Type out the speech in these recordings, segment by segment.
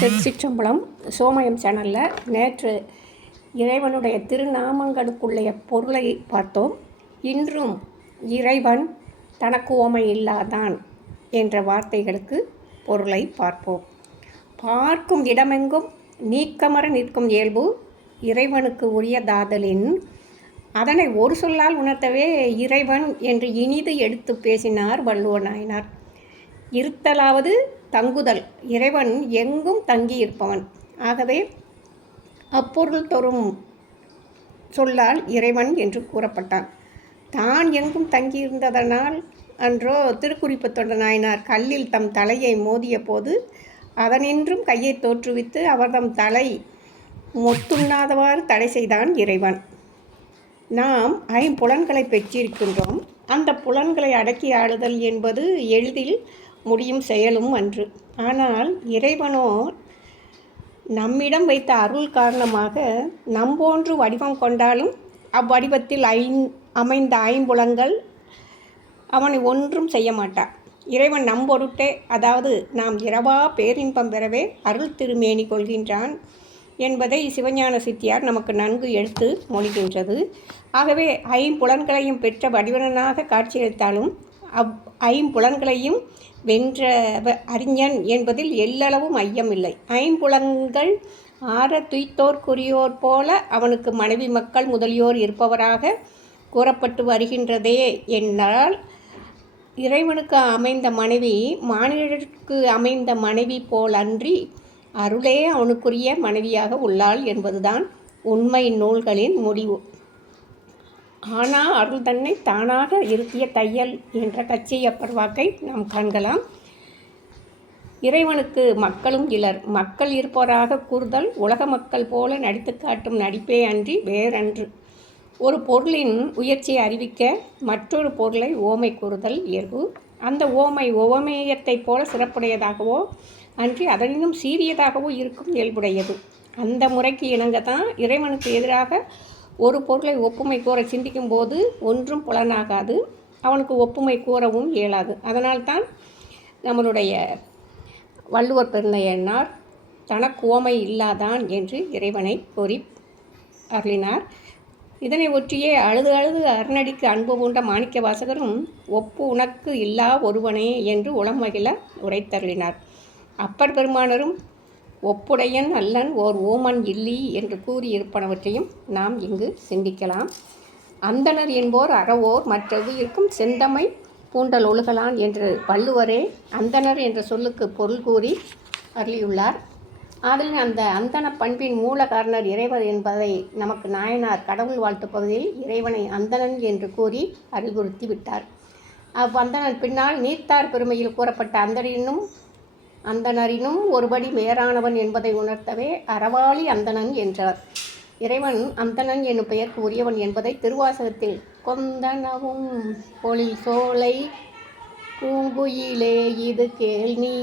திருச்சிற்றம்பலம் சோமயம் சேனலில் நேற்று இறைவனுடைய திருநாமங்களுக்குள்ளைய பொருளை பார்த்தோம். இன்றும் இறைவன் தனக்கு ஓமை இல்லாதான் என்ற வார்த்தைகளுக்கு பொருளை பார்ப்போம். பார்க்கும் இடமெங்கும் நீக்கமர நிற்கும் இயல்பு இறைவனுக்கு உரியதாதலின் அதனை ஒரு சொல்லால் உணர்த்தவே இறைவன் என்று இனிது எடுத்து பேசினார் வள்ளுவ நாயனார். இருத்தலாவது தங்குதல். இறைவன் எங்கும் தங்கியிருப்பவன் ஆகவே அப்பொருள் தரும் சொல்லால் இறைவன் என்று கூறப்பட்டான். தான் எங்கும் தங்கியிருந்ததனால் அன்றோ திருக்குறிப்பு தொண்ட நாயனார் கல்லில் தம் தலையை மோதிய போது அதனின்றும் கையை தோற்றுவித்து அவர்தம் தலை மொத்துண்ணாதவாறு தடை செய்தான் இறைவன். நாம் ஐம்புலன்களை பெற்றிருக்கின்றோம். அந்த புலன்களை அடக்கி ஆளுதல் என்பது எளிதில் முடியும் செயலும் அன்று. ஆனால் இறைவனோ நம்மிடம் வைத்த அருள் காரணமாக நம்போன்று வடிவம் கொண்டாலும் அவ்வடிவத்தில் ஐந் அமைந்த ஐம்புலங்கள் அவனை ஒன்றும் செய்ய மாட்டான் இறைவன் நம்பொருட்டே அதாவது நாம் இரவா பேரின்பம் பெறவே அருள் திருமேனி கொள்கின்றான் என்பதை சிவஞான சித்தியார் நமக்கு நன்கு எடுத்து மொழிகின்றது. ஆகவே ஐம்புலன்களையும் பெற்ற வடிவனாக காட்சியளித்தாலும் அவ் ஐம்புலன்களையும் வென்ற அறிஞன் என்பதில் எல்லளவும் ஐயமில்லை. ஐம்புலன்கள் ஆற துய்த்தோர்க்குரியோர் போல அவனுக்கு மனைவி மக்கள் முதலியோர் இருப்பவராக கூறப்பட்டு வருகின்றதே என்றால் இறைவனுக்கு அமைந்த மனைவி மானிடருக்கு அமைந்த மனைவி போலன்றி அருளே அவனுக்குரிய மனைவியாக உள்ளாள் என்பதுதான் உண்மை நூல்களின் முடிவு. ஆனா அருள் தன்னை தானாக இருத்திய தையல் என்ற கச்சியப்பர் வாக்கை நாம் காண்கலாம். இறைவனுக்கு மக்களும் இலர். மக்கள் இருப்பவராக கூறுதல் உலக மக்கள் போல நடித்து காட்டும் நடிப்பே அன்றி வேறன்று. ஒரு பொருளின் உயர்ச்சியை அறிவிக்க மற்றொரு பொருளை ஓமை கூறுதல் இயல்பு. அந்த ஓமை ஓமேயத்தைப் போல சிறப்புடையதாகவோ அன்றி அதனினும் சீரியதாகவோ இருக்கும் இயல்புடையது. அந்த முறைக்கு இணங்க தான் இறைவனுக்கு எதிராக ஒரு பொருளை ஒப்புமை கூற சிந்திக்கும் போது ஒன்றும் புலனாகாது. அவனுக்கு ஒப்புமை கூறவும் இயலாது. அதனால்தான் நம்மளுடைய வள்ளுவர் பெருந்தையன்னார் தனக்கு ஓமை இல்லாதான் என்று இறைவனை கோரி அருளினார். இதனை ஒற்றியே அழுது அழுது அருணடிக்கு அன்பு பூண்ட மாணிக்க வாசகரும் ஒப்பு உனக்கு இல்லா ஒருவனே என்று உளம் மகிழ உரைத்தருளினார். அப்பர் பெருமானரும் ஒப்புடையன் அல்லன் ஓர் ஓமன் இல்லி என்று கூறியிருப்பனவற்றையும் நாம் இங்கு சிந்திக்கலாம். அந்தனர் என்போர் அறவோர் மற்ற உயிருக்கும் செந்தமை பூண்டல் ஒழுகலான் என்று வள்ளுவரே அந்தனர் என்ற சொல்லுக்கு பொருள் கூறி அருளியுள்ளார். அதில் அந்த அந்தன பண்பின் மூல காரணர் இறைவர் என்பதை நமக்கு நாயனார் கடவுள் வாழ்த்து பகுதியில் இறைவனை அந்தணன் என்று கூறி அறிவுறுத்தி விட்டார். அவ்வந்தனன் பின்னால் நீர்த்தார் பெருமையில் கூறப்பட்ட அந்தரினும் அந்தனரினும் ஒருபடி மேரானவன் என்பதை உணர்த்தவே அறவாளி அந்தணன் என்றார். இறைவன் அந்தணன் என்னும் பெயருக்கு உரியவன் என்பதை திருவாசகத்தில் கொந்தனவும் பொழில் சோலை பூங்குயிலே இது கேள் நீ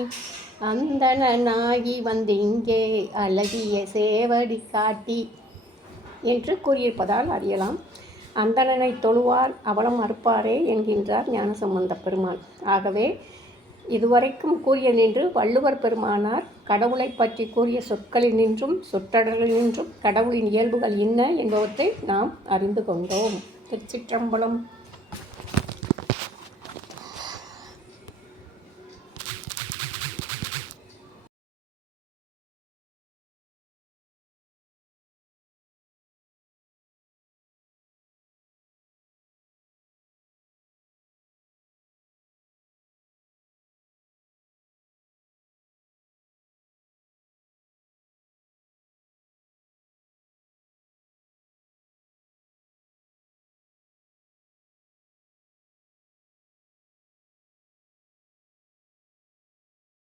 அந்தணனாகி வந்து இங்கே அழகிய சேவடி காட்டி என்று கூறியிருப்பதால் அறியலாம். அந்தணனை தொழுவார் அவலம் மறுப்பாரே என்கின்றார் ஞானசம்பந்த பெருமான். ஆகவே இதுவரைக்கும் கூறிய நின்று வள்ளுவர் பெருமானார் கடவுளை பற்றி கூறிய சொற்களில் நின்றும் சொற்றடலில் நின்றும் கடவுளின் இயல்புகள் என்ன என்பவற்றை நாம் அறிந்து கொண்டோம். திருச்சிற்றம்பலம்